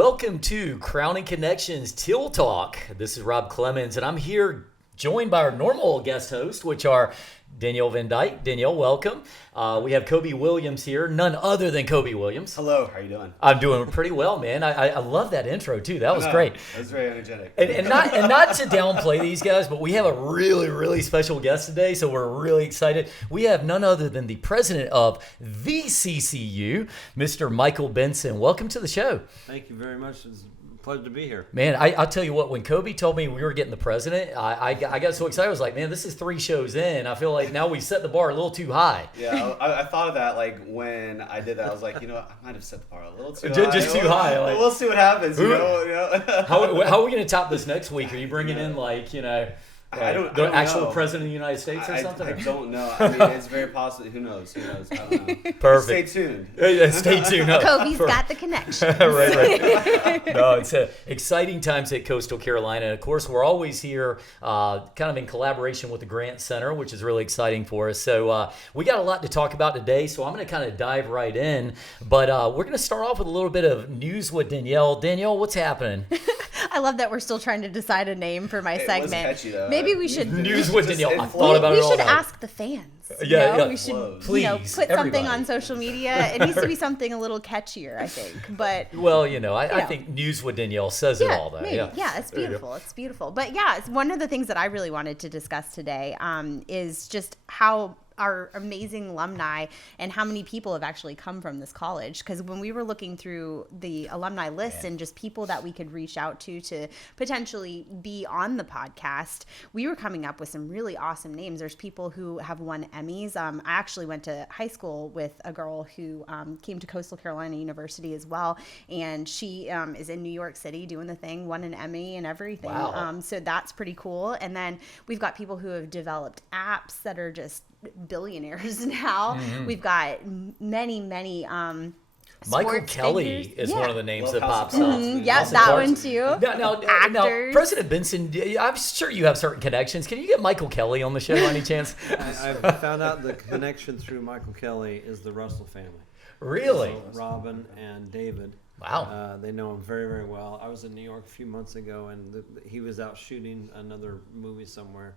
Welcome to Crowning Connections Teal Talk. This is Rob Clemens, and I'm here joined by our normal guest hosts, which are Danielle Van Dyke. Danielle, welcome. We have Kobe Williams here, none other than Kobe Williams. Hello, how you doing? I'm doing pretty well, man. I love that intro too. That was great. That was very energetic. And not to downplay these guys, but we have a really special guest today, so we're really excited. We have none other than the president of the CCU, Mr. Michael Benson. Welcome to the show. Thank you very much. It's a pleasure to be here. Man, I'll tell you what, when Kobe told me we were getting the president, I got so excited. I was like, man, this is 3 shows in. I feel like now we set the bar a little too high. Yeah, I thought of that like when I did that. I was like, I might have set the bar a little too high. Just too high. Like, we'll see what happens. How are we going to top this next week? Are you bringing in I don't actual know. president of the United States or something? I don't know. I mean, it's very possible. Who knows? I don't know. Perfect. Stay tuned. Stay tuned. Kobe's got the connection. right. No, it's exciting times at Coastal Carolina. And of course, we're always here kind of in collaboration with the Grant Center, which is really exciting for us. So we got a lot to talk about today, so I'm going to kind of dive right in. But we're going to start off with a little bit of news with Danielle. Danielle, what's happening? I love that we're still trying to decide a name for my segment. Was catchy, though. Maybe we should News with Danielle. I thought about it all We should night. ask the fans. Yeah. We should Please, put something everybody. on social media. It needs to be something a little catchier, I think. But Well, I think News with Danielle says it all, though. maybe. Yeah, It's beautiful. It's beautiful. But yeah, it's one of the things that I really wanted to discuss today is just how our amazing alumni and how many people have actually come from this college. Because when we were looking through the alumni list and just people that we could reach out to potentially be on the podcast, we were coming up with some really awesome names. There's people who have won Emmys. I actually went to high school with a girl who came to Coastal Carolina University as well, and she is in New York City doing the thing, won an Emmy and everything. Wow. So that's pretty cool. And then we've got people who have developed apps that are just billionaires now. Mm-hmm. We've got many Michael sports Kelly figures. is one of the names Love that House pops of up. Cards. Yep, House of that Cards. one too. Now, Actors. President Benson, I'm sure you have certain connections. Can you get Michael Kelly on the show by any chance? I found out the connection through Michael Kelly is the Russell family. Really? So Robin and David. Wow. They know him very, very well. I was in New York a few months ago, and he was out shooting another movie somewhere,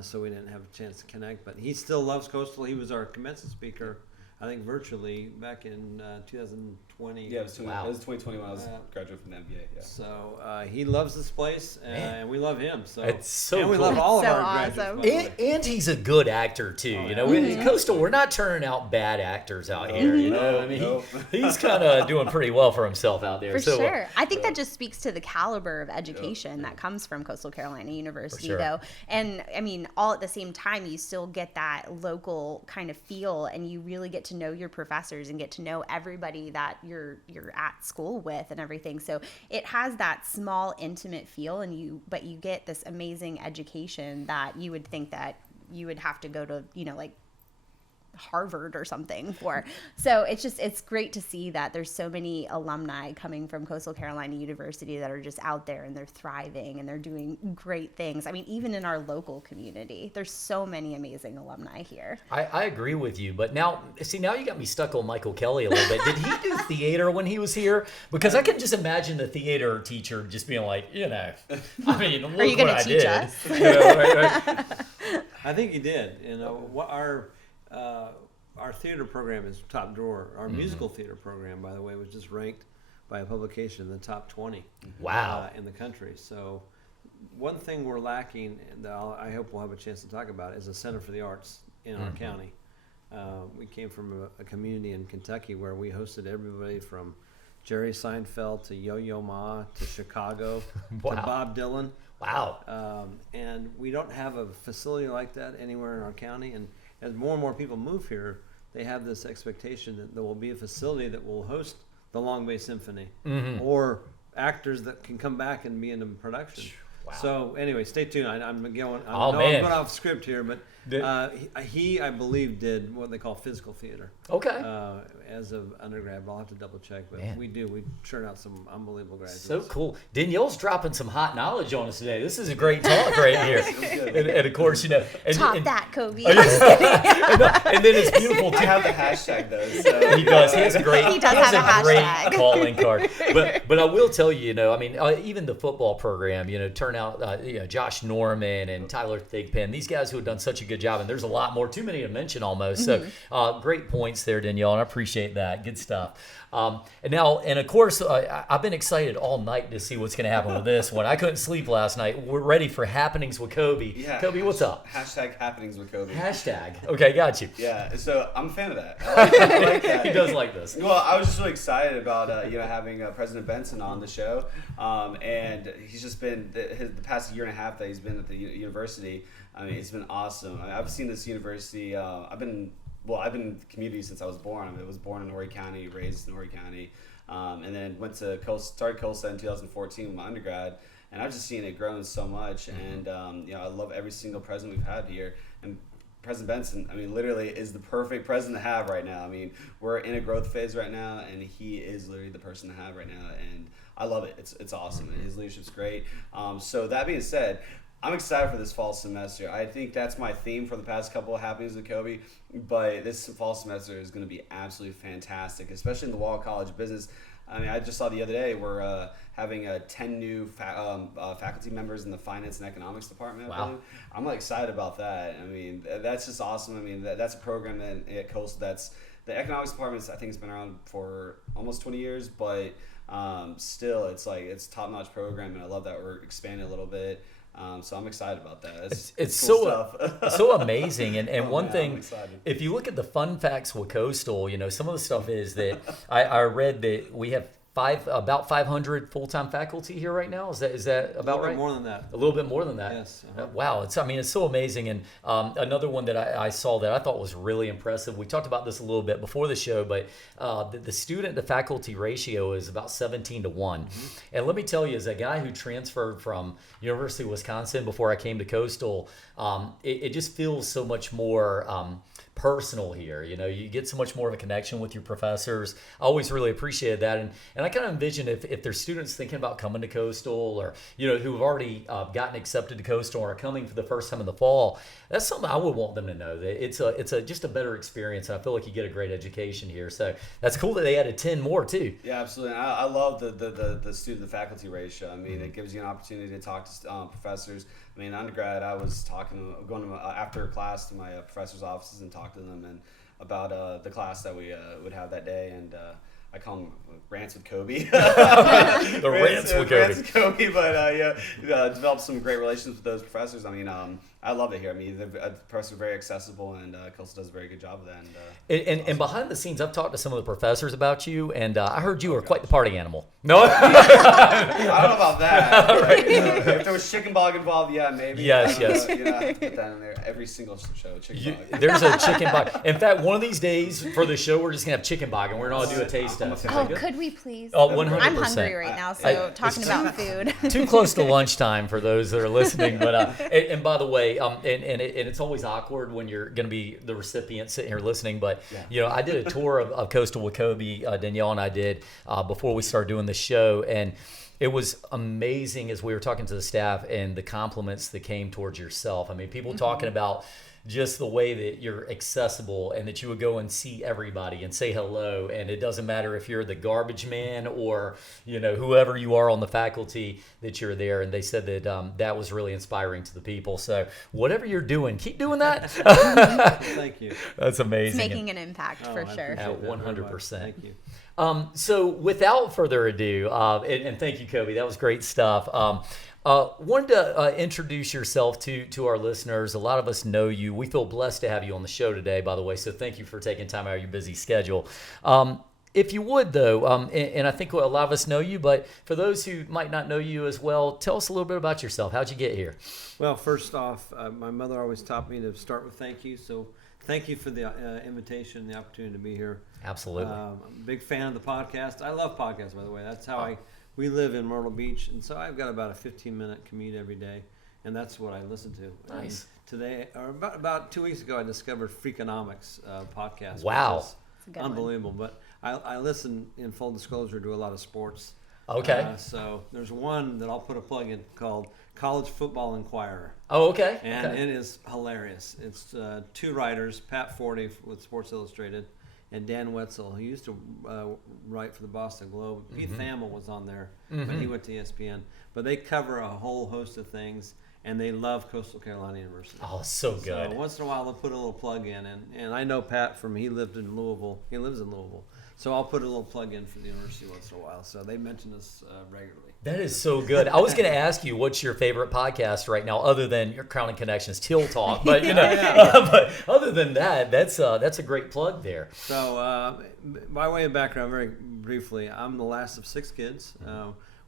so we didn't have a chance to connect. But he still loves Coastal. He was our commencement speaker, I think virtually, back in 2020. Yeah, it was 2020 when I was graduating from the MBA. Yeah. So he loves this place, and we love him. So It's so and we cool. love all of So our awesome. graduates. by the way. And he's a good actor too. yeah. Coastal, we're not turning out bad actors out here. No. He's kind of doing pretty well for himself out there. For So, sure. I think that just speaks to the caliber of education that comes from Coastal Carolina University, sure. though. And I mean, all at the same time, you still get that local kind of feel, and you really get to know your professors and get to know everybody that you're at school with and everything. So it has that small, intimate feel, but you get this amazing education that you would think that you would have to go to, like Harvard or something for. So it's great to see that there's so many alumni coming from Coastal Carolina University that are just out there and they're thriving and they're doing great things. I mean, even in our local community, there's so many amazing alumni here. I agree with you, but now you got me stuck on Michael Kelly a little bit. Did he do theater when he was here? Because I can just imagine the theater teacher just being like, I mean, look Are you what going I to teach did. us? Right. I think he did. What our theater program is top drawer. Our musical theater program, by the way, was just ranked by a publication in the top 20. Wow. In the country. So one thing we're lacking, and I hope we'll have a chance to talk about, is a Center for the Arts in our county. We came from a community in Kentucky where we hosted everybody from Jerry Seinfeld to Yo-Yo Ma to Chicago Wow. to Bob Dylan. Wow. And we don't have a facility like that anywhere in our county. And as more and more people move here, they have this expectation that there will be a facility that will host the Long Bay Symphony or actors that can come back and be in a production. So anyway, stay tuned. I'm going off script here, but he, I believe, did what they call physical theater. Okay. As an undergrad, but I'll have to double check. But we churn out some unbelievable graduates. So cool. Danielle's dropping some hot knowledge on us today. This is a great talk right here. And of course, Top that, Kobe. and then it's beautiful too. I have the hashtag though. So. He does. He has a great. He does have a great hashtag. calling card. But I will tell you, even the football program, turn out, Josh Norman and Tyler Thigpen, these guys who have done such a good job, and there's a lot more, too many to mention almost. So great points there, Danielle, and I appreciate that. Good stuff. And of course, I've been excited all night to see what's going to happen with this one. I couldn't sleep last night. We're ready for Happenings with Kobe. Yeah, Kobe, what's up? Hashtag Happenings with Kobe. Hashtag. Okay, got you. Yeah, so I'm a fan of that. I like that. He does like this. Well, I was just really excited about having President Benson on the show, and he's just been the past year and a half that he's been at the university. I mean, it's been awesome. I've seen this university. I've been in the community since I was born. I was born in Horry County, raised in Horry County, and then started Coastal in 2014 with my undergrad, and I've just seen it growing so much. And I love every single president we've had here. And President Benson, I mean, literally is the perfect president to have right now. I mean, we're in a growth phase right now, and he is literally the person to have right now, and I love it. It's awesome, and his leadership's great. So that being said, I'm excited for this fall semester. I think that's my theme for the past couple of Happenings with Kobe, but this fall semester is going to be absolutely fantastic, especially in the Wall College business. I mean, I just saw the other day we're having 10 new faculty members in the finance and economics department. Wow. I'm like excited about that. I mean, that's just awesome. I mean, that's a program that at Coastal that's the economics department. I think it's been around for almost 20 years, but still, it's a top-notch program, and I love that we're expanding a little bit. So I'm excited about that. It's cool so stuff. so amazing. And one man, thing, I'm excited. if you look at the fun facts with Coastal, some of the stuff is that I read that we have about 500 full-time faculty here right now. Is that about right? A little bit more than that. A little bit more than that. Yes. Wow. It's so amazing. And another one that I saw that I thought was really impressive. We talked about this a little bit before the show, but the student to faculty ratio is about 17 to 1. And let me tell you, as a guy who transferred from University of Wisconsin before I came to Coastal, it just feels so much more personal here. You get so much more of a connection with your professors. I always really appreciated that. And I kind of envision if there's students thinking about coming to Coastal or, who've already gotten accepted to Coastal or are coming for the first time in the fall, that's something I would want them to know, that it's just a better experience. And I feel like you get a great education here. So that's cool that they added 10 more too. Yeah, absolutely. I love the student to faculty ratio. I mean, it gives you an opportunity to talk to professors. I mean, undergrad, I was going to after class to my professors' offices and talk to them and about the class that we would have that day, and I call them rants with Kobe. Rants with Kobe. Rants with Kobe, but developed some great relations with those professors. I mean, I love it here. I mean, the professors are very accessible, and Coastal does a very good job of that. And behind the scenes, I've talked to some of the professors about you, and I heard you were quite the party animal. No, I don't know about that. Right. If there was chicken bog involved, yeah, maybe. Yes. I have to put that in there every single show. Chicken bog. There's a chicken bog. In fact, one of these days for the show, we're just gonna have chicken bog, and we're gonna do a taste test. Oh, could we please? Oh, 100%. I'm hungry right now, so talking about food. Too close to lunchtime for those that are listening. But and by the way, and it's always awkward when you're going to be the recipient sitting here listening. But I did a tour of Coastal with Kobe, Danielle and I did before we started doing the show, and it was amazing as we were talking to the staff and the compliments that came towards yourself. I mean, people talking about just the way that you're accessible and that you would go and see everybody and say hello. And it doesn't matter if you're the garbage man or, whoever you are on the faculty, that you're there. And they said that that was really inspiring to the people. So whatever you're doing, keep doing that. Thank you. That's amazing. It's making an impact for sure. At 100%. Thank you. So without further ado, and thank you, Kobe, that was great stuff. Wanted to introduce yourself to our listeners. A lot of us know you. We feel blessed to have you on the show today, by the way, so thank you for taking time out of your busy schedule. If you would, though, and I think a lot of us know you, but for those who might not know you as well, tell us a little bit about yourself. How'd you get here? Well, first off, my mother always taught me to start with thank you, so thank you for the invitation, the opportunity to be here. Absolutely. I'm a big fan of the podcast. I love podcasts, by the way. That's how I we live in Myrtle Beach, and so I've got about a 15-minute commute every day, and that's what I listen to. Nice. And today, or about 2 weeks ago, I discovered Freakonomics podcast. Wow. Which is a good unbelievable. But I listen, in full disclosure, to a lot of sports. Okay. So there's one that I'll put a plug in called College Football Inquirer. Oh, okay. And okay. it is hilarious. It's two writers, Pat Forty with Sports Illustrated, and Dan Wetzel, who used to write for the Boston Globe. Pete Thamel was on there, but he went to ESPN. But they cover a whole host of things, and they love Coastal Carolina University. Oh, so good. So once in a while, they'll put a little plug in. And I know Pat he lives in Louisville. So I'll put a little plug in for the university once in a while. So they mention us regularly. That is so good. I was going to ask you, what's your favorite podcast right now, other than your Crown and Connections Teal Talk? But but other than that, that's a great plug there. So by way of background, very briefly, I'm the last of 6 kids.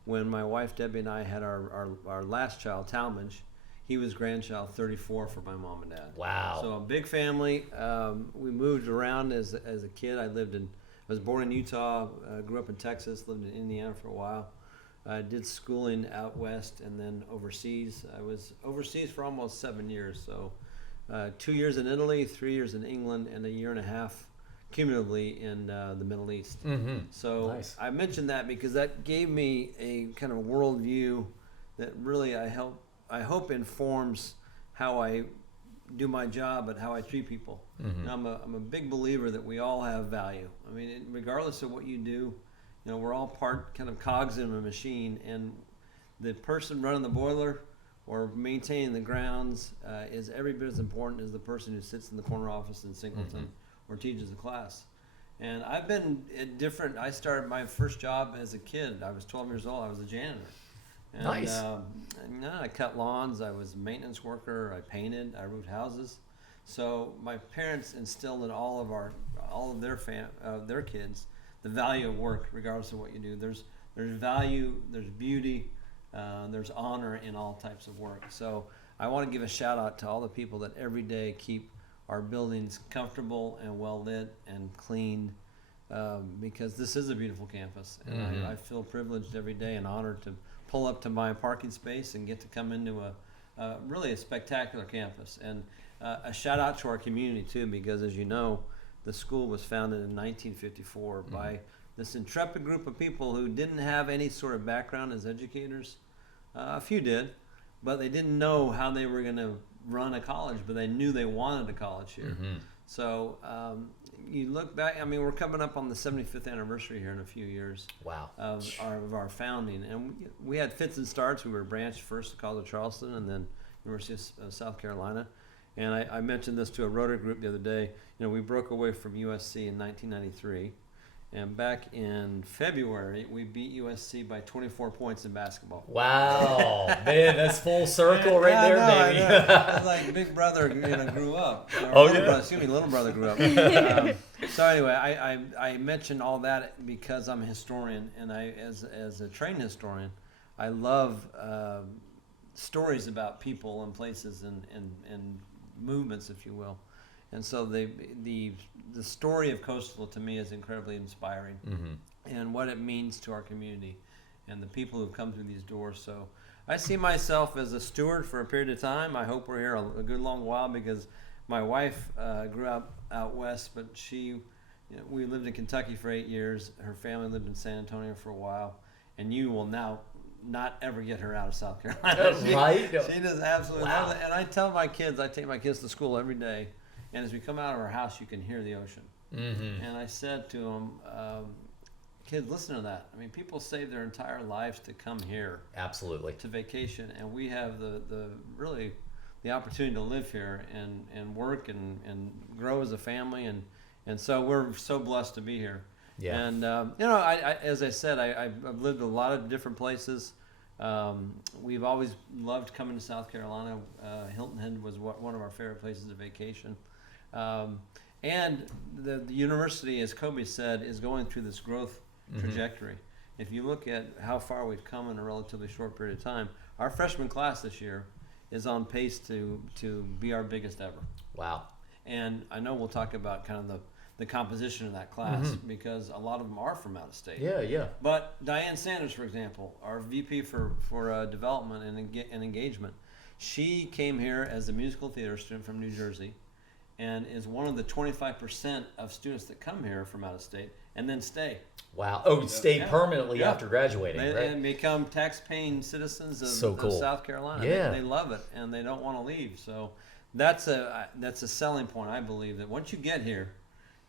When my wife Debbie and I had our last child, Talmadge, he was grandchild 34 for my mom and dad. Wow. So a big family. We moved around as a kid. I was born in Utah, grew up in Texas, lived in Indiana for a while. I did schooling out west and then overseas. I was overseas for almost 7 years. So 2 years in Italy, 3 years in England, and a year and a half cumulatively in the Middle East. Mm-hmm. So Nice. I mentioned that because that gave me a kind of worldview that really I hope informs how I do my job and how I treat people. Mm-hmm. And I'm a big believer that we all have value. I mean, regardless of what you do, we're all part kind of cogs in a machine, and the person running the boiler or maintaining the grounds is every bit as important as the person who sits in the corner office in Singleton or teaches a class. And I've been I started my first job as a kid. I was 12 years old. I was a janitor. And, Nice. I cut lawns. I was a maintenance worker. I painted. I roofed houses. So my parents instilled in all of their kids the value of work, regardless of what you do. There's value, there's beauty, there's honor in all types of work. So I want to give a shout out to all the people that every day keep our buildings comfortable and well lit and cleaned, because this is a beautiful campus. And I feel privileged every day and honored to pull up to my parking space and get to come into really a spectacular campus. And a shout out to our community too, because as you know, the school was founded in 1954 by this intrepid group of people who didn't have any sort of background as educators. A few did, but they didn't know how they were going to run a college, but they knew they wanted a college here. So you look back, I mean, we're coming up on the 75th anniversary here in a few years. Wow. Of our founding. And we had fits and starts. We were branched first to College of Charleston and then University of South Carolina. And I mentioned this to a Rotary group the other day. We broke away from USC in 1993. And back in February, we beat USC by 24 points in basketball. Wow. Man, that's full circle right there, baby. It's like Big Brother grew up. Little brother grew up. So anyway, I mentioned all that because I'm a historian, and as a trained historian, I love stories about people and places and movements, if you will. And so the story of Coastal to me is incredibly inspiring, and what it means to our community and the people who've come through these doors. So I see myself as a steward for a period of time. I hope we're here a good long while, because my wife grew up out west, but we lived in Kentucky for 8 years. Her family lived in San Antonio for a while, and you will now not ever get her out of South Carolina. Right? She does absolutely love it. And I tell my kids, I take my kids to school every day, and as we come out of our house, you can hear the ocean. And I said to them, kids, listen to that. I mean, people save their entire lives to come here. Absolutely. To vacation, and we have really the opportunity to live here and work and grow as a family, and so we're so blessed to be here. Yeah. And I as I said, I've lived a lot of different places. We've always loved coming to South Carolina. Hilton Head was one of our favorite places to vacation. And the university, as Kobe said, is going through this growth trajectory. If you look at how far we've come in a relatively short period of time, our freshman class this year is on pace to be our biggest ever. Wow. And I know we'll talk about kind of the composition of that class because a lot of them are from out of state. Yeah. But Diane Sanders, for example, our VP for development and engagement, she came here as a musical theater student from New Jersey, and is one of the 25% of students that come here from out of state and then stay. Wow. Oh, stay permanently after graduating, right? And become tax-paying citizens of South Carolina. Yeah. They love it, and they don't want to leave. So that's a selling point, I believe, that once you get here,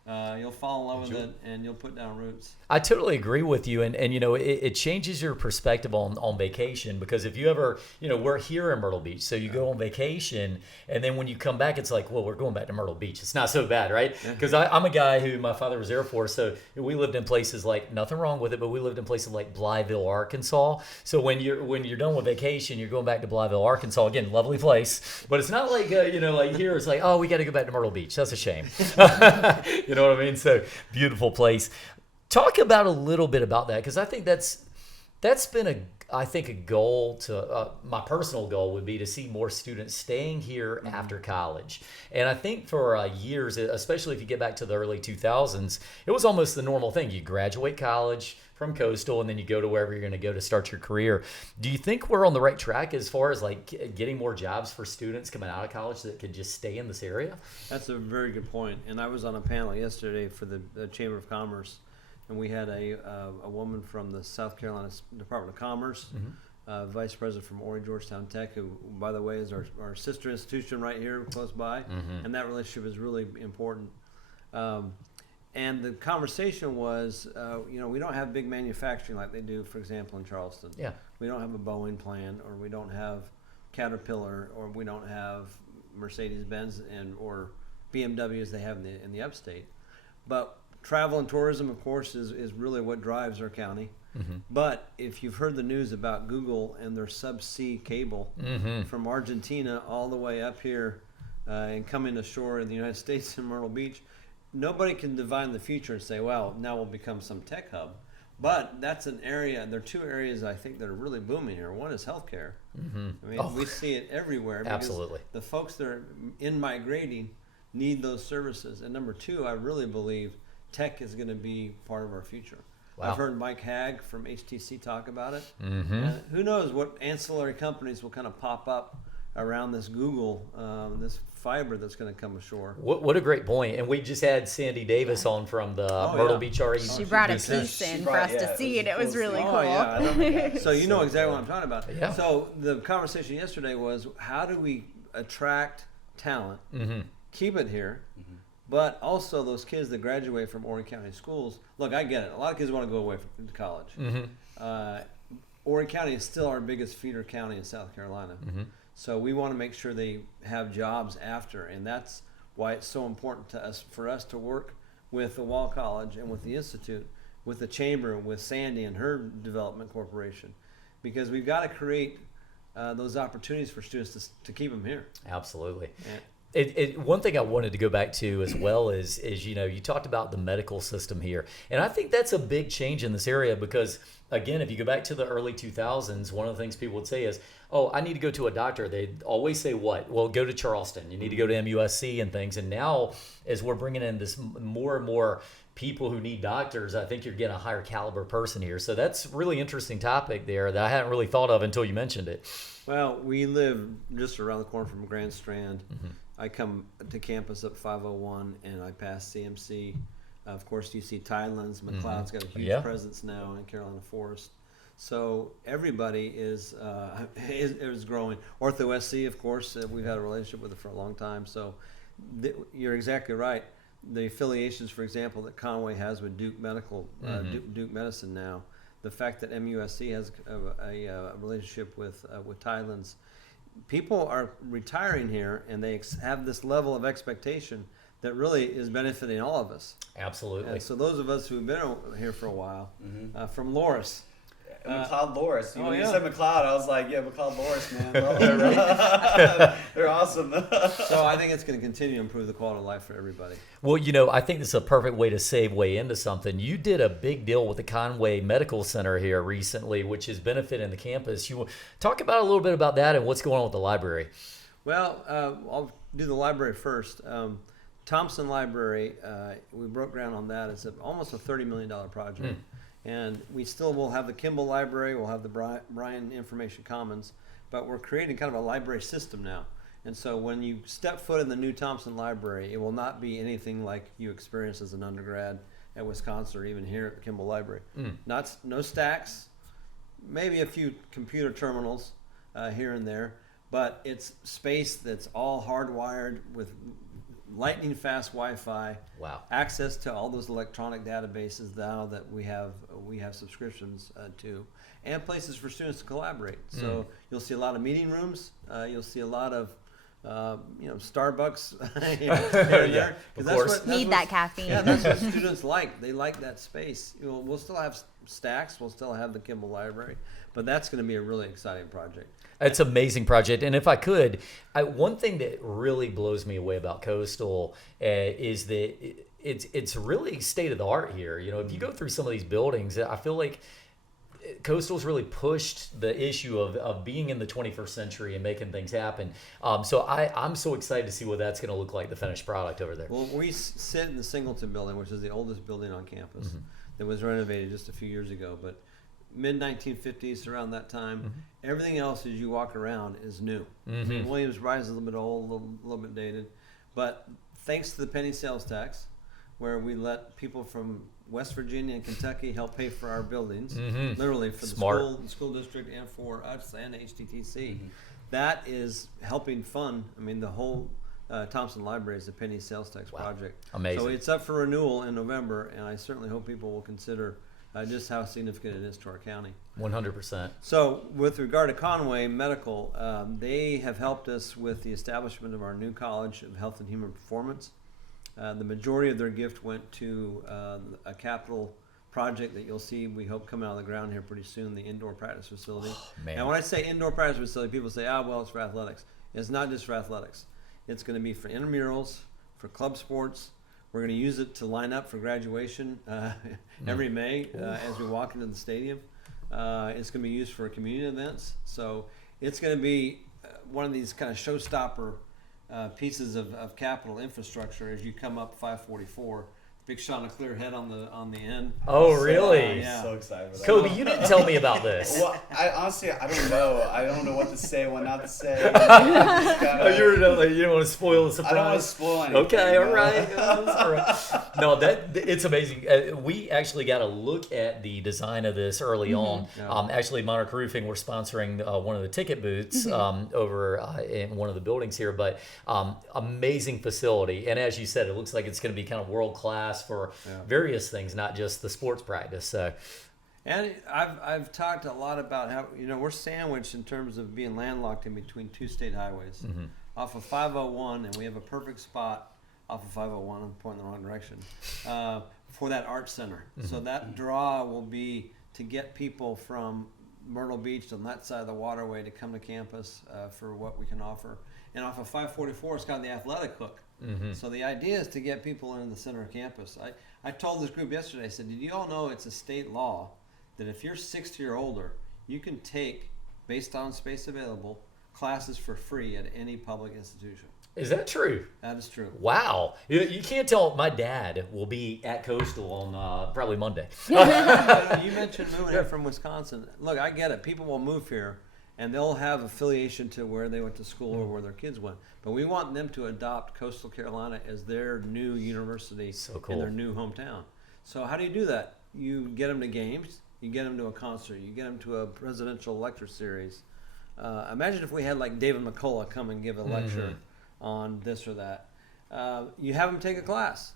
you'll fall in love with it, and you'll put down roots. I totally agree with you, and you know, it changes your perspective on vacation, because if you ever, you know, we're here in Myrtle Beach, so you go on vacation, and then when you come back, it's like, well, we're going back to Myrtle Beach. It's not so bad, right? Because I'm a guy who, my father was Air Force, so we lived in places like, nothing wrong with it, but we lived in places like Blytheville, Arkansas. So when you're done with vacation, you're going back to Blytheville, Arkansas. Again, lovely place, but it's not like you know, like here it's like, oh, we got to go back to Myrtle Beach. That's a shame. You know what I mean? So beautiful place. Talk about a little bit about that, because I think that's been a goal to my personal goal would be to see more students staying here after college. And I think for years, especially if you get back to the early 2000s, it was almost the normal thing. You graduate college from Coastal, and then you go to wherever you're going to go to start your career. Do you think we're on the right track as far as like getting more jobs for students coming out of college that could just stay in this area? That's a very good point. And I was on a panel yesterday for the Chamber of Commerce, and we had a woman from the South Carolina Department of Commerce, vice president from Horry Georgetown Tech, who, by the way, is our sister institution right here close by, and that relationship is really important. And the conversation was, you know, we don't have big manufacturing like they do, for example, in Charleston. Yeah. We don't have a Boeing plant, or we don't have Caterpillar, or we don't have Mercedes-Benz or BMW as they have in the upstate. But travel and tourism, of course, is really what drives our county. But if you've heard the news about Google and their subsea cable from Argentina all the way up here and coming ashore in the United States in Myrtle Beach, nobody can divine the future and say, well, now we'll become some tech hub. But that's an area, there are two areas I think that are really booming here. One is healthcare. I mean, we see it everywhere. Absolutely. The folks that are in migrating need those services. And number two, I really believe tech is going to be part of our future. Wow. I've heard Mike Hagg from HTC talk about it. And who knows what ancillary companies will kind of pop up around this Google, this fiber that's going to come ashore. What a great point. And we just had Sandy Davis on from the Myrtle Beach RE. She brought a piece in for us to see, and it was really cool. So you know exactly what I'm talking about. Yeah. So the conversation yesterday was, how do we attract talent, keep it here, but also those kids that graduate from Horry County schools. Look, I get it. A lot of kids want to go away from college. Horry County is still our biggest feeder county in South Carolina. So we want to make sure they have jobs after, and that's why it's so important to us, for us to work with the Wall College and with the Institute, with the Chamber, with Sandy and her development corporation, because we've got to create those opportunities for students to keep them here. Absolutely. And, One thing I wanted to go back to as well is you know, you talked about the medical system here, and I think that's a big change in this area, because again, if you go back to the early 2000s, one of the things people would say is, oh, I need to go to a doctor. They'd always say what? Well, go to Charleston. You need to go to MUSC and things. And now, as we're bringing in this more and more people who need doctors, I think you're getting a higher caliber person here. So that's a really interesting topic there that I hadn't really thought of until you mentioned it. well, we live just around the corner from Grand Strand. I come to campus at 501, and I pass CMC. Of course, you see Tylen's. McLeod's got a huge presence now in Carolina Forest. So everybody is growing. Ortho SC, of course, we've had a relationship with it for a long time. So you're exactly right. The affiliations, for example, that Conway has with Duke Medical, Duke Medicine now, the fact that MUSC has a relationship with Tylen's, people are retiring here, and they have this level of expectation that really is benefiting all of us. Absolutely. And so those of us who've been here for a while, from Loris. McLeod Loris. You yeah. said McLeod, I was like, yeah, McLeod Loris, man. Well, they're awesome. So I think it's going to continue to improve the quality of life for everybody. Well, you know, I think this is a perfect way to segue into something. You did a big deal with the Conway Medical Center here recently, which is benefiting the campus. You talk about a little bit about that and what's going on with the library. Well, I'll do the library first. Thompson Library, we broke ground on that. It's almost a $30 million project. And we still will have the Kimball Library, we'll have the Bryan Information Commons, but we're creating kind of a library system now. And so when you step foot in the new Thompson Library, it will not be anything like you experienced as an undergrad at Wisconsin or even here at the Kimball Library. No stacks, maybe a few computer terminals here and there, but it's space that's all hardwired with lightning fast Wi-Fi. Wow. Access to all those electronic databases now that we have subscriptions to, and places for students to collaborate. So you'll see a lot of meeting rooms. You'll see a lot of Starbucks here and there. Of course. That caffeine. Yeah, that's what students like. They like that space. We'll still have stacks. We'll still have the Kimball Library, but that's going to be a really exciting project. It's an amazing project. And if I could, one thing that really blows me away about Coastal is that it's really state of the art here. If you go through some of these buildings, I feel like Coastal's really pushed the issue of being in the 21st century and making things happen. So I'm so excited to see what that's going to look like, the finished product over there. Well, we sit in the Singleton building, which is the oldest building on campus, that was renovated just a few years ago. But mid-1950s, around that time, everything else as you walk around is new. I mean, Williams Rise is a little bit old, a little bit dated. But thanks to the penny sales tax, where we let people from West Virginia and Kentucky help pay for our buildings, literally for the school district and for us and HTTC. That is helping fund, the whole Thompson Library is a penny sales tax project. Amazing. So it's up for renewal in November, and I certainly hope people will consider just how significant it is to our county. 100%. So with regard to Conway Medical, they have helped us with the establishment of our new College of Health and Human Performance. The majority of their gift went to a capital project that you'll see, we hope, coming out of the ground here pretty soon, the indoor practice facility. And when I say indoor practice facility, people say, well, it's for athletics. It's not just for athletics. It's going to be for intramurals, for club sports. We're going to use it to line up for graduation every May as we walk into the stadium. It's going to be used for community events. So it's going to be one of these kind of showstopper pieces of capital infrastructure as you come up 544. Big Chanticleer head on the end. Oh, really? Yeah. So excited for that. Kobe, you didn't tell me about this. Well, I honestly don't know. I don't know what to say, what not to say. You didn't want to spoil the surprise. I don't want to spoil anything. Okay, all right. All right. No, it's amazing. We actually got a look at the design of this early on. Yeah. Actually, Monarch Roofing, we're sponsoring one of the ticket booths over in one of the buildings here. But amazing facility, and as you said, it looks like it's going to be kind of world class for various things, not just the sports practice. So. And I've talked a lot about how we're sandwiched in terms of being landlocked in between two state highways, off of 501, and we have a perfect spot off of 501. I'm pointing the wrong direction for that art center. So that draw will be to get people from Myrtle Beach on that side of the waterway to come to campus for what we can offer. And off of 544, it's got the athletic hook. So the idea is to get people into the center of campus. I told this group yesterday, I said, did you all know it's a state law that if you're 60 or older, you can take, based on space available, classes for free at any public institution? Is that true? That is true. Wow. You can't tell. My dad will be at Coastal on probably Monday. You mentioned moving here from Wisconsin. Look, I get it. People will move here, and they'll have affiliation to where they went to school or where their kids went. But we want them to adopt Coastal Carolina as their new university in their new hometown. So how do you do that? You get them to games. You get them to a concert. You get them to a presidential lecture series. Imagine if we had like David McCullough come and give a lecture on this or that. You have them take a class.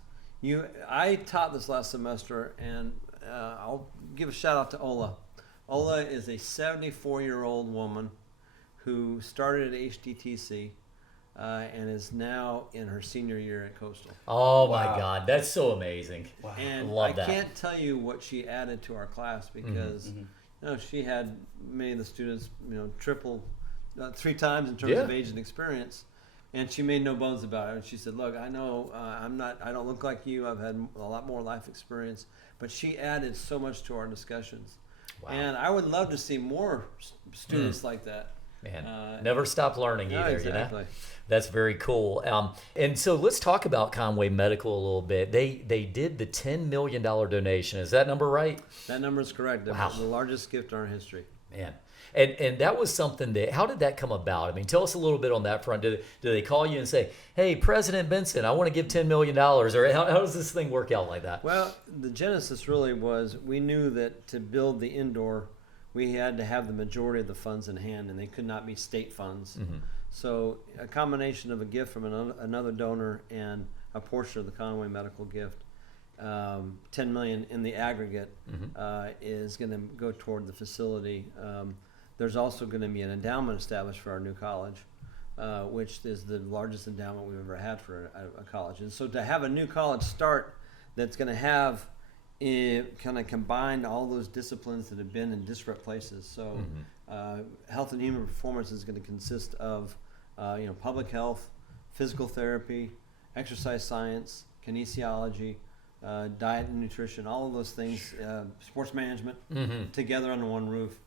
I taught this last semester, and I'll give a shout out to Ola. Ola is a 74-year-old woman who started at HTTC and is now in her senior year at Coastal. Oh my God, that's so amazing! Wow. And Love that. I can't tell you what she added to our class because she had many of the students triple 3 times in terms of age and experience. And she made no bones about it. And she said, look, I know I don't look like you. I've had a lot more life experience. But she added so much to our discussions. Wow. And I would love to see more students like that. Man, never stop learning either, exactly. you know? That's very cool. And so let's talk about Conway Medical a little bit. They did the $10 million donation. Is that number right? That number is correct. Wow. The largest gift in our history. Man. And that was something that, how did that come about? I mean, tell us a little bit on that front. Do they call you and say, hey, President Benson, I want to give $10 million? Or how does this thing work out like that? Well, the genesis really was we knew that to build the indoor, we had to have the majority of the funds in hand, and they could not be state funds. Mm-hmm. So a combination of a gift from another donor and a portion of the Conway Medical gift, $10 million in the aggregate, is going to go toward the facility. There's also going to be an endowment established for our new college, which is the largest endowment we've ever had for a college. And so to have a new college start that's going to have kind of combined all those disciplines that have been in disparate places. So health and human performance is going to consist of public health, physical therapy, exercise science, kinesiology, diet and nutrition, all of those things, sports management, together under one roof.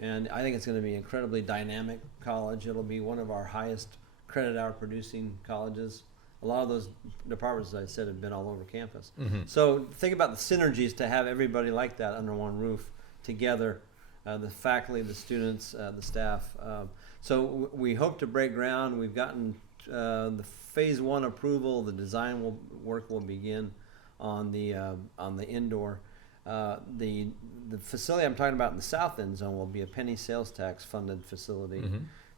And I think it's going to be an incredibly dynamic college. It'll be one of our highest credit hour producing colleges. A lot of those departments, as I said, have been all over campus. So think about the synergies to have everybody like that under one roof together, the faculty, the students, the staff. So we hope to break ground. We've gotten the phase 1 approval. The design work will begin on the indoor. The facility I'm talking about in the south end zone will be a penny sales tax funded facility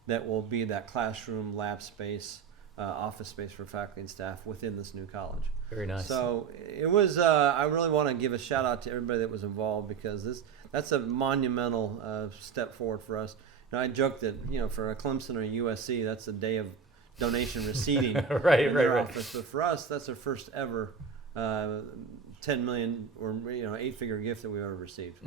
that will be that classroom, lab space, office space for faculty and staff within this new college. Very nice. So it was. I really want to give a shout out to everybody that was involved, because that's a monumental step forward for us. I joked that for a Clemson or a USC, that's a day of donation receiving in their office. But for us, that's our first ever 10 million or 8-figure gift that we've ever received.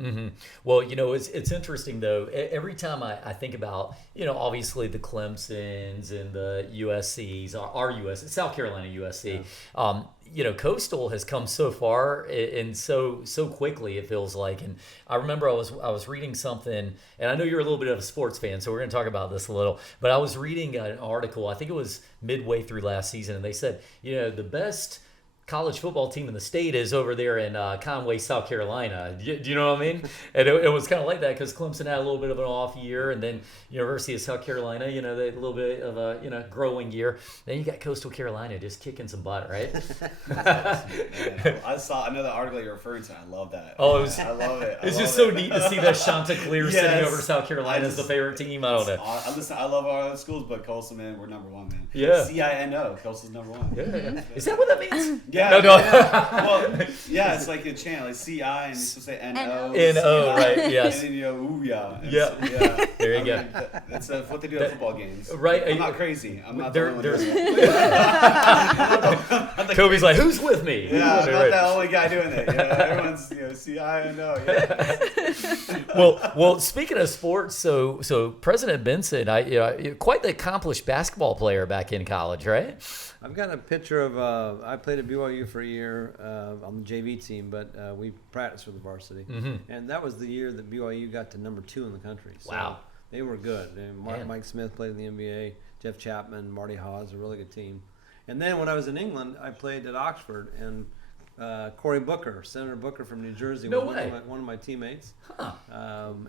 Well, it's interesting though. Every time I think about obviously the Clemsons and the USCs, our US, South Carolina USC, Coastal has come so far and so quickly, it feels like. And I remember I was reading something, and I know you're a little bit of a sports fan, so we're going to talk about this a little. But I was reading an article, I think it was midway through last season, and they said the best college football team in the state is over there in Conway, South Carolina. Do you know what I mean? And it was kind of like that because Clemson had a little bit of an off year, and then University of South Carolina, they had a little bit of a growing year. Then you got Coastal Carolina just kicking some butt, right? I know the article you're referring to. I love that. Oh, I love it. It's just so neat to see that Chanticleer sitting over South Carolina as the favorite team. I don't know. I love our other schools, but Coastal, man, we're number one, man. Yeah. CINO, Coastal's number one. Yeah. Is that what that means? Yeah. No. Well, yeah, it's like a chant, like CI, and you're supposed to say NO. NO, right, yes. And then ooh, yeah. Yeah. So, yeah. There you go. That's what they do at football games. Right. I'm not crazy. I'm not There- the only there's- one. Kobe's like, who's with me? Yeah, I'm not the only guy doing it. Everyone's CI and NO. Yeah. Well, speaking of sports, so President Benson, quite the accomplished basketball player back in college, right? I've got a picture of I played at BYU for a year on the JV team, but we practiced for the varsity, and that was the year that BYU got to number 2 in the country. So Wow. they were good. And Mike Smith played in the NBA, Jeff Chapman, Marty Hawes, a really good team. And then when I was in England, I played at Oxford, and Cory Booker, Senator Booker from New Jersey, No was way. one of my teammates. Huh.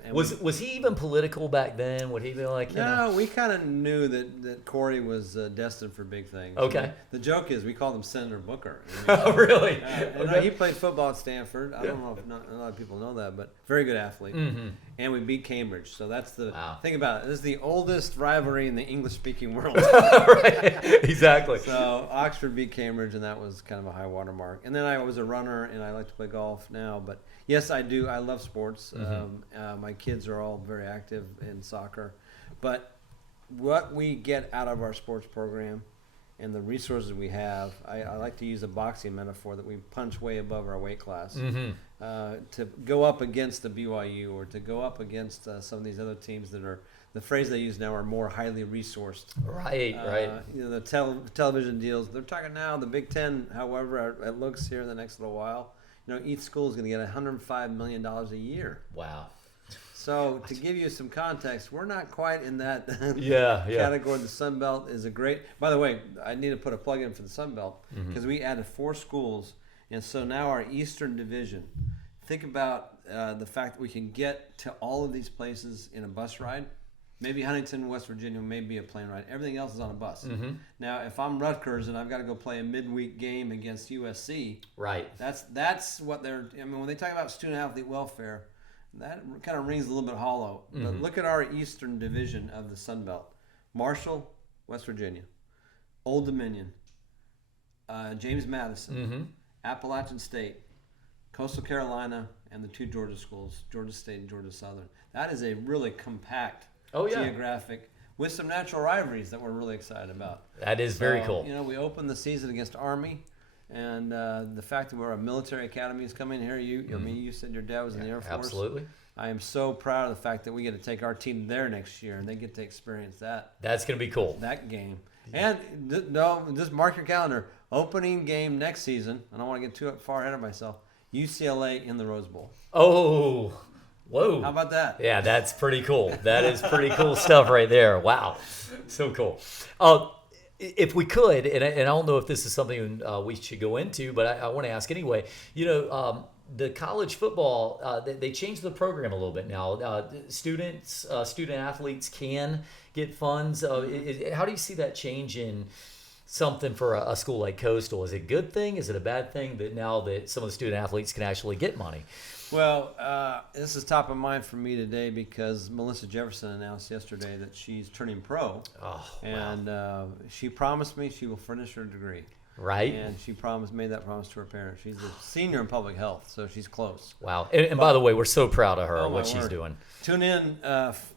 And Was he even political back then? Would he be like, No, we kind of knew that Cory was destined for big things. Okay. And the joke is we called him Senator Booker. Oh, really? And he played football at Stanford. I don't know if not a lot of people know that, but very good athlete. And we beat Cambridge. So that's the thing about it. This is the oldest rivalry in the English-speaking world. Right. Exactly. So Oxford beat Cambridge, and that was kind of a high water mark. And then I was a runner, and I like to play golf now. But yes, I do. I love sports. My kids are all very active in soccer. But what we get out of our sports program and the resources we have, I like to use a boxing metaphor that we punch way above our weight class. To go up against the BYU or to go up against some of these other teams that are, the phrase they use now, are more highly resourced. Right. The television deals, they're talking now, the Big Ten, however it looks here in the next little while, each school is going to get $105 million a year. Wow. So to give you some context, we're not quite in that category. The Sun Belt is a great. By the way, I need to put a plug in for the Sun Belt because we added 4 schools, and so now our Eastern Division. Think about the fact that we can get to all of these places in a bus ride. Maybe Huntington, West Virginia, may be a plane ride. Everything else is on a bus. Now, if I'm Rutgers and I've got to go play a midweek game against USC, right? That's what they're. I mean, when they talk about student athlete welfare, that kind of rings a little bit hollow. But look at our Eastern Division of the Sun Belt: Marshall, West Virginia; Old Dominion; James Madison; Appalachian State; Coastal Carolina; and the 2 Georgia schools, Georgia State and Georgia Southern. That is a really compact geographic with some natural rivalries that we're really excited about. That is very cool. You know, we opened the season against Army, and the fact that we're a military academy is coming here. I mean, you said your dad was in the Air Force. Absolutely. I am so proud of the fact that we get to take our team there next year, and they get to experience that. That's going to be cool. That game. And just mark your calendar. Opening game next season. I don't want to get too far ahead of myself. UCLA in the Rose Bowl. Oh, whoa. How about that? Yeah, that's pretty cool. That is pretty cool stuff right there. Wow. So cool. If we could, and I don't know if this is something we should go into, but I want to ask anyway. You know, the college football, they changed the program a little bit now. Student athletes can get funds. How do you see that change in something for a school like Coastal? Is it a good thing? Is it a bad thing that now that some of the student athletes can actually get money? Well, this is top of mind for me today because Melissa Jefferson announced yesterday that she's turning pro. Oh, and she promised me she will finish her degree. Right. And she made that promise to her parents. She's a senior in public health, so she's close. Wow. And by the way, we're so proud of her, what she's doing. Tune in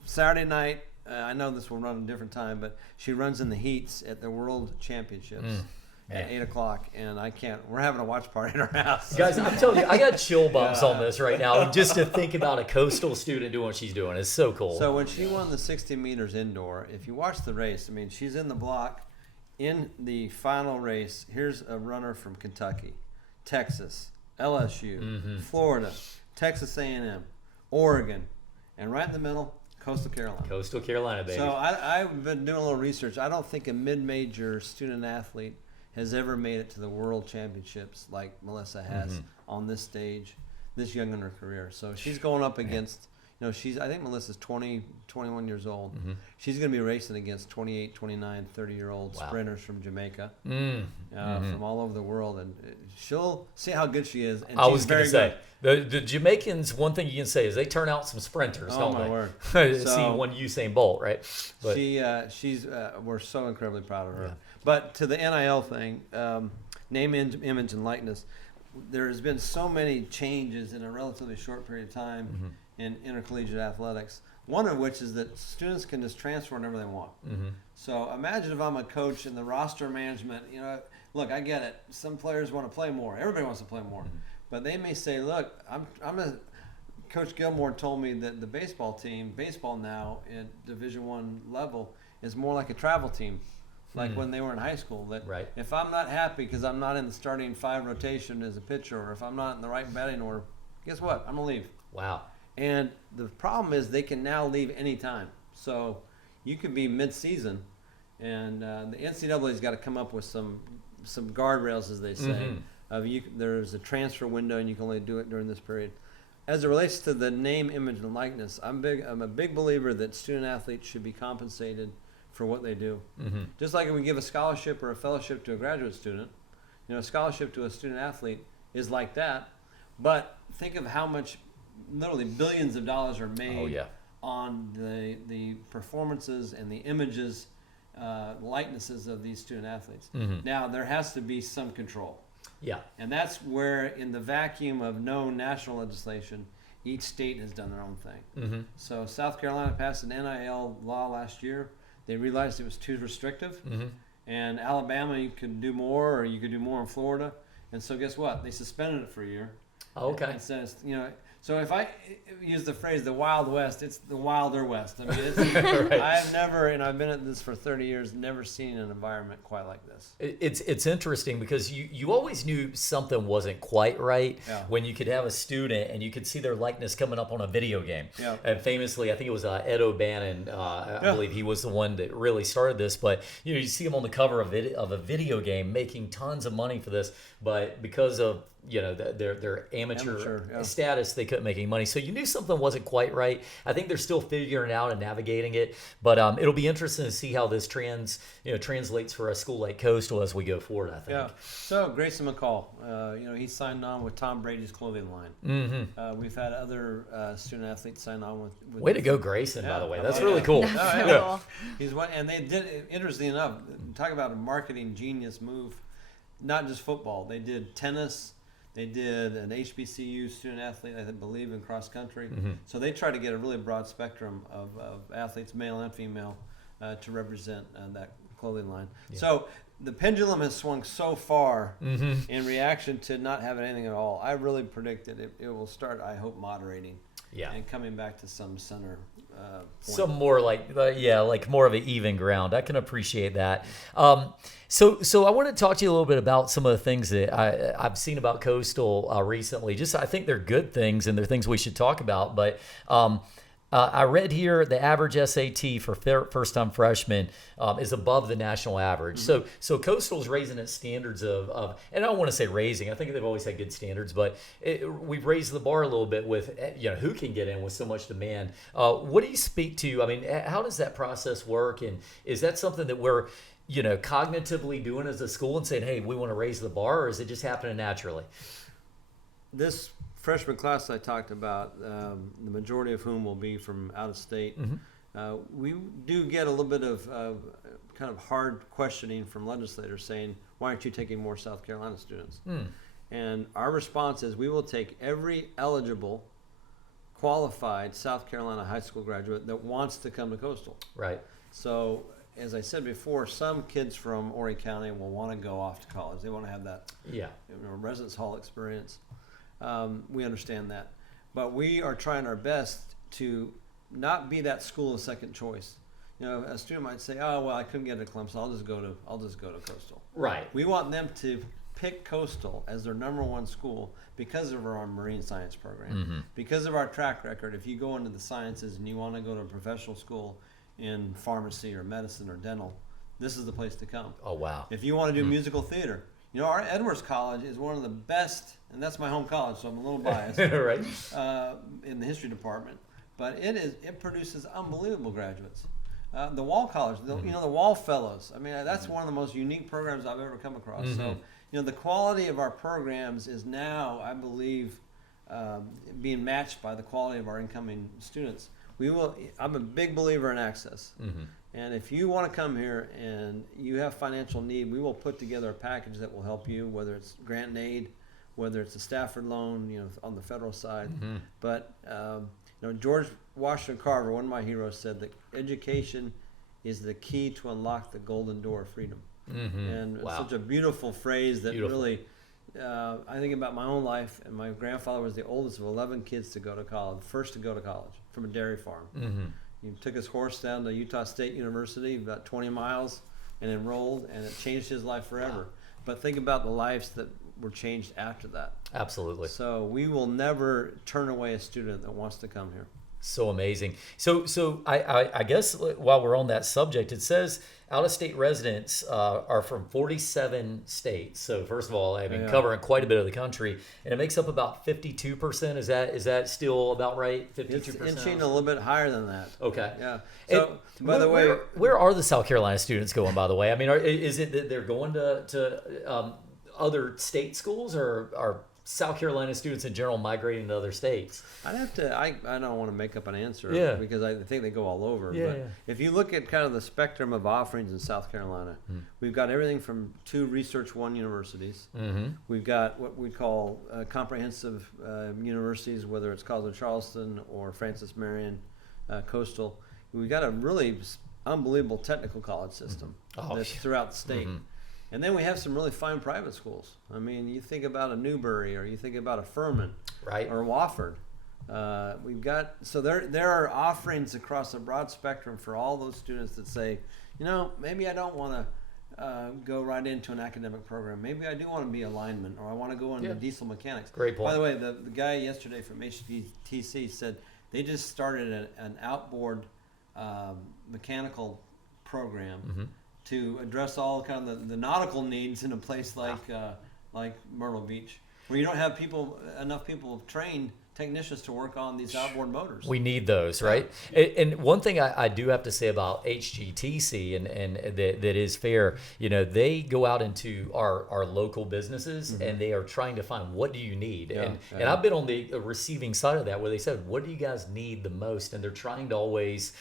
Saturday night. I know this will run a different time, but she runs in the heats at the World Championships at 8 o'clock, and I can't. We're having a watch party in our house. Guys, I'm telling you, I got chill bumps on this right now. Just to think about a Coastal student doing what she's doing is so cool. So when she won the 60 meters indoor, if you watch the race, I mean, she's in the block. In the final race, here's a runner from Kentucky, Texas, LSU, Florida, Texas A&M, Oregon, and right in the middle, Coastal Carolina. Coastal Carolina, baby. So I've been doing a little research. I don't think a mid-major student athlete has ever made it to the World Championships like Melissa has on this stage, this young in her career. So she's going up against, I think Melissa's 20, 21 years old. She's going to be racing against 28, 29, 30-year-old sprinters from Jamaica, from all over the world. And she'll see how good she is. And I was going to say, the Jamaicans, one thing you can say is they turn out some sprinters, don't they? Word. See one Usain Bolt, right? But we're so incredibly proud of her. Yeah. But to the NIL thing, name, image, and likeness, there has been so many changes in a relatively short period of time in intercollegiate athletics, one of which is that students can just transfer whenever they want. So imagine if I'm a coach and the roster management, look, I get it. Some players want to play more. Everybody wants to play more. But they may say, look, Coach Gilmore told me that the baseball now at Division I level is more like a travel team, like when they were in high school. That if I'm not happy because I'm not in the starting 5 rotation as a pitcher, or if I'm not in the right batting order, guess what? I'm going to leave. Wow. And the problem is they can now leave anytime. So you could be mid-season, and the NCAA's got to come up with some guardrails, as they say. There's a transfer window, and you can only do it during this period. As it relates to the name, image, and likeness, I'm a big believer that student athletes should be compensated for what they do. Just like if we give a scholarship or a fellowship to a graduate student, a scholarship to a student athlete is like that. But think of how much, literally billions of dollars are made on the performances and the images, likenesses of these student athletes. Now, there has to be some control. Yeah. And that's where, in the vacuum of no national legislation, each state has done their own thing. So South Carolina passed an NIL law last year. They realized it was too restrictive. And Alabama, you could do more, or you could do more in Florida. And so guess what? They suspended it for a year. Okay. And says, So if I use the phrase the Wild West, it's the Wilder West. I mean, it's, Right. I've never, and I've been at this for 30 years, never seen an environment quite like this. It's interesting because you always knew something wasn't quite right Yeah. when you could have a student and you could see their likeness coming up on a video game. Yeah. And famously, I think it was Ed O'Bannon. I believe he was the one that really started this. But you see him on the cover of a video game making tons of money for this, but because of their amateur yeah. status, they couldn't make any money. So you knew something wasn't quite right. I think they're still figuring it out and navigating it, but it'll be interesting to see how this translates for a school like Coastal as we go forward, I think. Yeah. So Grayson McCall, he signed on with Tom Brady's clothing line. Mm-hmm. We've had other student athletes sign on with Way to go, Grayson, by Yeah. the way. Oh, That's yeah. really cool. Oh, yeah. Cool. He's one, and they did. Interestingly enough, talk about a marketing genius move. Not just football. They did tennis. They did an HBCU student athlete, I believe, in cross country. Mm-hmm. So they try to get a really broad spectrum of athletes, male and female, to represent that clothing line. Yeah. So the pendulum has swung so far Mm-hmm. in reaction to not having anything at all. I really predict that it will start, I hope, moderating Yeah. and coming back to some center point. Some more like more of an even ground. I can appreciate that. So I want to talk to you a little bit about some of the things that I've seen about Coastal recently. Just I think they're good things and they're things we should talk about. But I read here the average SAT for first-time freshmen is above the national average. Mm-hmm. So Coastal's raising its standards of, and I don't want to say raising. I think they've always had good standards, but we've raised the bar a little bit with who can get in with so much demand. What do you speak to? I mean, how does that process work, and is that something that we're cognitively doing as a school and saying, hey, we want to raise the bar, or is it just happening naturally? This freshman class I talked about, the majority of whom will be from out of state, we do get a little bit of kind of hard questioning from legislators saying, why aren't you taking more South Carolina students? And our response is we will take every eligible, qualified South Carolina high school graduate that wants to come to Coastal. Right. So, as I said before, some kids from Horry County will want to go off to college. They want to have that residence hall experience. We understand that. But we are trying our best to not be that school of second choice. A student might say, oh, well, I couldn't get into Clemson. I'll just go to Coastal. Right. We want them to pick Coastal as their number one school because of our marine science program, because of our track record. If you go into the sciences and you want to go to a professional school in pharmacy or medicine or dental, this is the place to come. Oh, wow. If you want to do musical theater, our Edwards College is one of the best, and that's my home college, so I'm a little biased, Right. in the history department. But it produces unbelievable graduates. The Wall College, the Wall Fellows. I mean, that's one of the most unique programs I've ever come across. So, the quality of our programs is now, I believe, being matched by the quality of our incoming students. I'm a big believer in access. And if you want to come here and you have financial need, we will put together a package that will help you, whether it's grant and aid, whether it's a Stafford loan, on the federal side. But, George Washington Carver, one of my heroes, said that education is the key to unlock the golden door of freedom. And it's such a beautiful phrase that really, I think about my own life, and my grandfather was the oldest of 11 kids to go to college, first to go to college from a dairy farm. He took his horse down to Utah State University, about 20 miles, and enrolled, and it changed his life forever. But think about the lives that were changed after that. Absolutely. So we will never turn away a student that wants to come here. So amazing. So I guess while we're on that subject, it says out-of-state residents are from 47 states. So first of all, covering quite a bit of the country, and it makes up about 52%. Is that still about right? 52%. It's inching a little bit higher than that. Okay. Yeah. So by the way, where are the South Carolina students going? By the way, I mean, is it that they're going to other state schools, or are South Carolina students in general migrating to other states? I'd have to. I don't want to make up an answer, because I think they go all over. But if you look at kind of the spectrum of offerings in South Carolina, we've got everything from 2 Research One universities. We've got what we call comprehensive universities, whether it's College of Charleston or Francis Marion Coastal. We've got a really unbelievable technical college system that's throughout the state. And then we have some really fine private schools. I mean, you think about a Newberry, or you think about a Furman, right, or Wofford. We've got, so there are offerings across a broad spectrum for all those students that say, maybe I don't want to go right into an academic program. Maybe I do want to be a lineman, or I want to go into diesel mechanics. Great point. By the way, the guy yesterday from HTTC said they just started an outboard mechanical program to address all kind of the nautical needs in a place like Myrtle Beach, where you don't have enough people trained technicians to work on these outboard motors. We need those, right? And one thing I do have to say about HGTC, and that is fair, they go out into our local businesses and they are trying to find, what do you need? And I've been on the receiving side of that, where they said, what do you guys need the most? And they're trying to always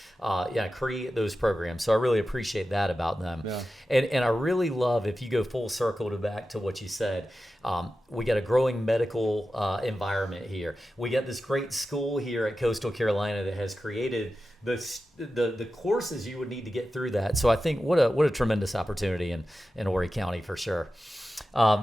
create those programs. So I really appreciate that about them. Yeah. And I really love, if you go full circle back to what you said, we got a growing medical environment here. We got this great school here at Coastal Carolina that has created the courses you would need to get through that. So I think what a tremendous opportunity in Horry County for sure.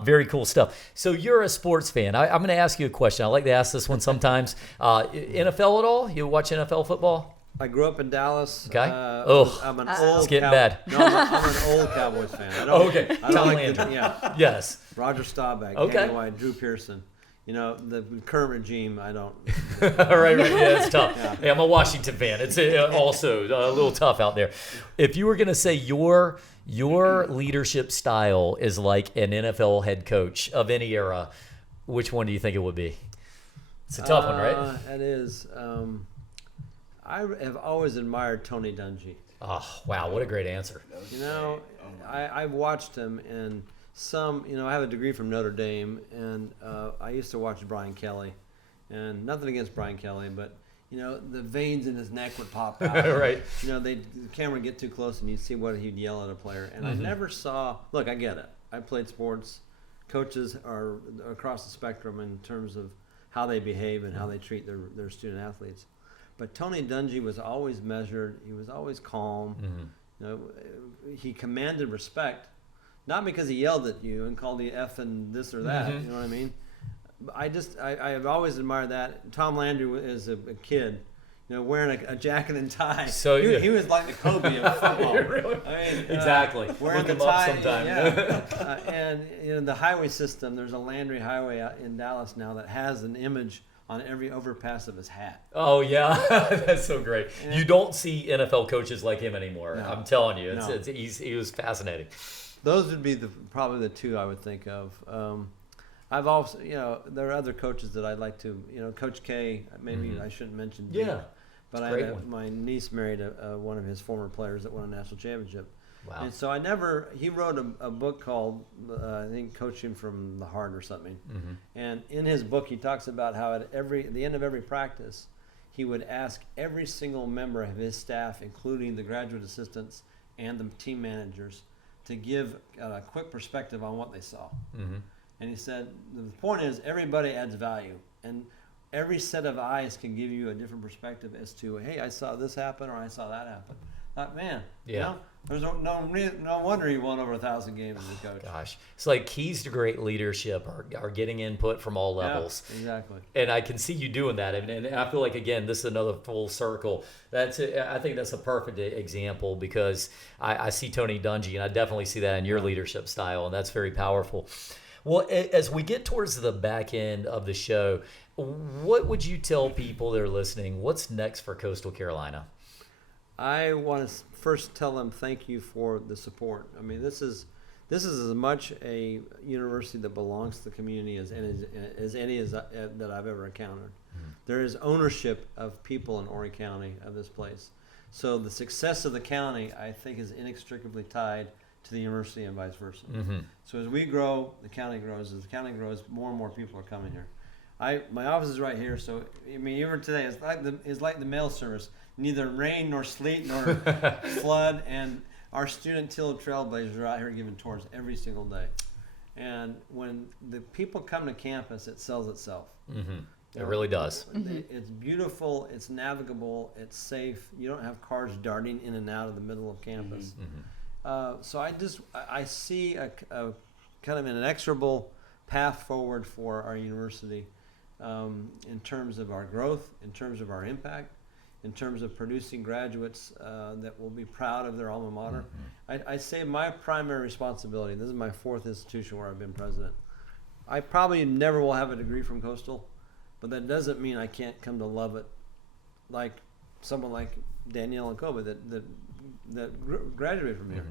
Very cool stuff. So you're a sports fan. I'm going to ask you a question. I like to ask this one sometimes. NFL at all? You watch NFL football? I grew up in Dallas. Okay. I'm an old. It's getting bad. No, I'm an old Cowboys fan. Okay. I don't like Yes. Roger Staubach. Okay. Kenny White, Drew Pearson. The current regime, I don't. right. Yeah, it's tough. Yeah. Hey, I'm a Washington fan. It's also a little tough out there. If you were going to say your leadership style is like an NFL head coach of any era, which one do you think it would be? It's a tough one, right? It is. I have always admired Tony Dungy. Oh, wow. What a great answer. I've watched him, and I have a degree from Notre Dame, and I used to watch Brian Kelly, and nothing against Brian Kelly, but, the veins in his neck would pop out. Right. The camera would get too close, and you'd see what he'd yell at a player. And I never saw, look, I get it. I played sports. Coaches are across the spectrum in terms of how they behave and how they treat their student athletes. But Tony Dungy was always measured. He was always calm. He commanded respect, not because he yelled at you and called you F and this or that. You know what I mean? I have always admired that. Tom Landry, as a kid, wearing a jacket and tie. So he was like the Kobe of football. Really? Exactly. Wearing Look the him tie. up sometime. And the highway system. There's a Landry Highway out in Dallas now that has an image on every overpass of his hat. Oh, yeah. That's so great. Yeah. You don't see NFL coaches like him anymore. No. I'm telling you. He was fascinating. Those would be probably the two I would think of. I've also, there are other coaches that I'd like to, Coach K, maybe I shouldn't mention. Yeah. But my niece married one of his former players that won a national championship. Wow. And so he wrote a book called, I think, Coaching from the Heart or something. And in his book, he talks about how at the end of every practice, he would ask every single member of his staff, including the graduate assistants and the team managers, to give a quick perspective on what they saw. And he said, the point is everybody adds value. And every set of eyes can give you a different perspective as to, hey, I saw this happen or I saw that happen. Man, there's no wonder he won over 1,000 games as a coach. Gosh, it's like keys to great leadership are getting input from all levels. Yeah, exactly. And I can see you doing that. And I feel like, again, this is another full circle. I think that's a perfect example, because I see Tony Dungy, and I definitely see that in your leadership style, and that's very powerful. Well, as we get towards the back end of the show, what would you tell people that are listening? What's next for Coastal Carolina? I want to first tell them thank you for the support. I mean, this is as much a university that belongs to the community as any that I've ever encountered. There is ownership of people in Horry County of this place. So the success of the county, I think, is inextricably tied to the university and vice versa. So as we grow, the county grows. As the county grows, more and more people are coming here. My office is right here, so I mean, even today, it's like the mail service. Neither rain nor sleet nor flood, and our student Teal Trailblazers are out here giving tours every single day. And when the people come to campus, it sells itself. It really does. It's beautiful, it's navigable, it's safe. You don't have cars darting in and out of the middle of campus. So I see a kind of an inexorable path forward for our university. in terms of our growth, in terms of our impact, in terms of producing graduates that will be proud of their alma mater. I say my primary responsibility, this is my 4th institution where I've been president. I probably never will have a degree from Coastal, but that doesn't mean I can't come to love it like someone like Danielle and Kobe that graduated from here.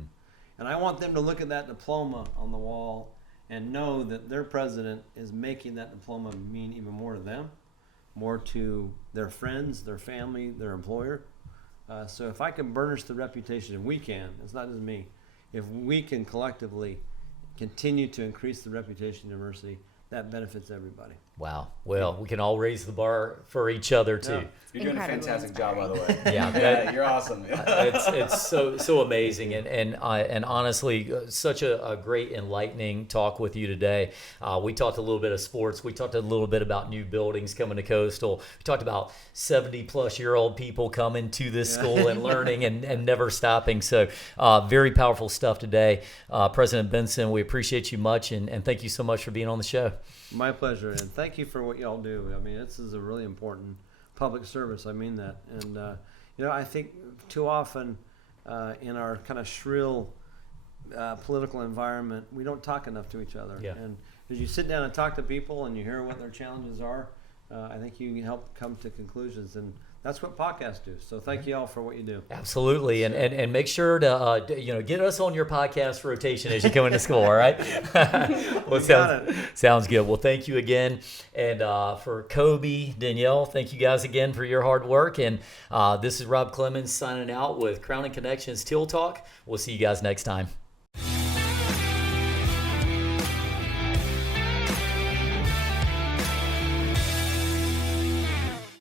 And I want them to look at that diploma on the wall and know that their president is making that diploma mean even more to them, more to their friends, their family, their employer. So if I can burnish the reputation, and we can, it's not just me, if we can collectively continue to increase the reputation of the university, that benefits everybody. Wow. Well, we can all raise the bar for each other too. Yeah. You're doing a Incredibly fantastic job, by the way. Yeah, Yeah, you're awesome. it's so amazing and honestly such a great enlightening talk with you today. We talked a little bit of sports. We talked a little bit about new buildings coming to Coastal. We talked about 70-plus-year-old people coming to this school and learning and never stopping. So very powerful stuff today. President Benson, we appreciate you much and thank you so much for being on the show. My pleasure, and thank you for what y'all do. I mean, this is a really important public service. I mean that. And, I think too often in our kind of shrill political environment, we don't talk enough to each other. Yeah. And as you sit down and talk to people and you hear what their challenges are, I think you can help come to conclusions. And that's what podcasts do. So thank you all for what you do. Absolutely, and make sure to get us on your podcast rotation as you come into school. All right. Well, sounds good. Well, thank you again, and for Kobe, Danielle, thank you guys again for your hard work. And this is Rob Clemens signing out with Crown and Connections Teal Talk. We'll see you guys next time.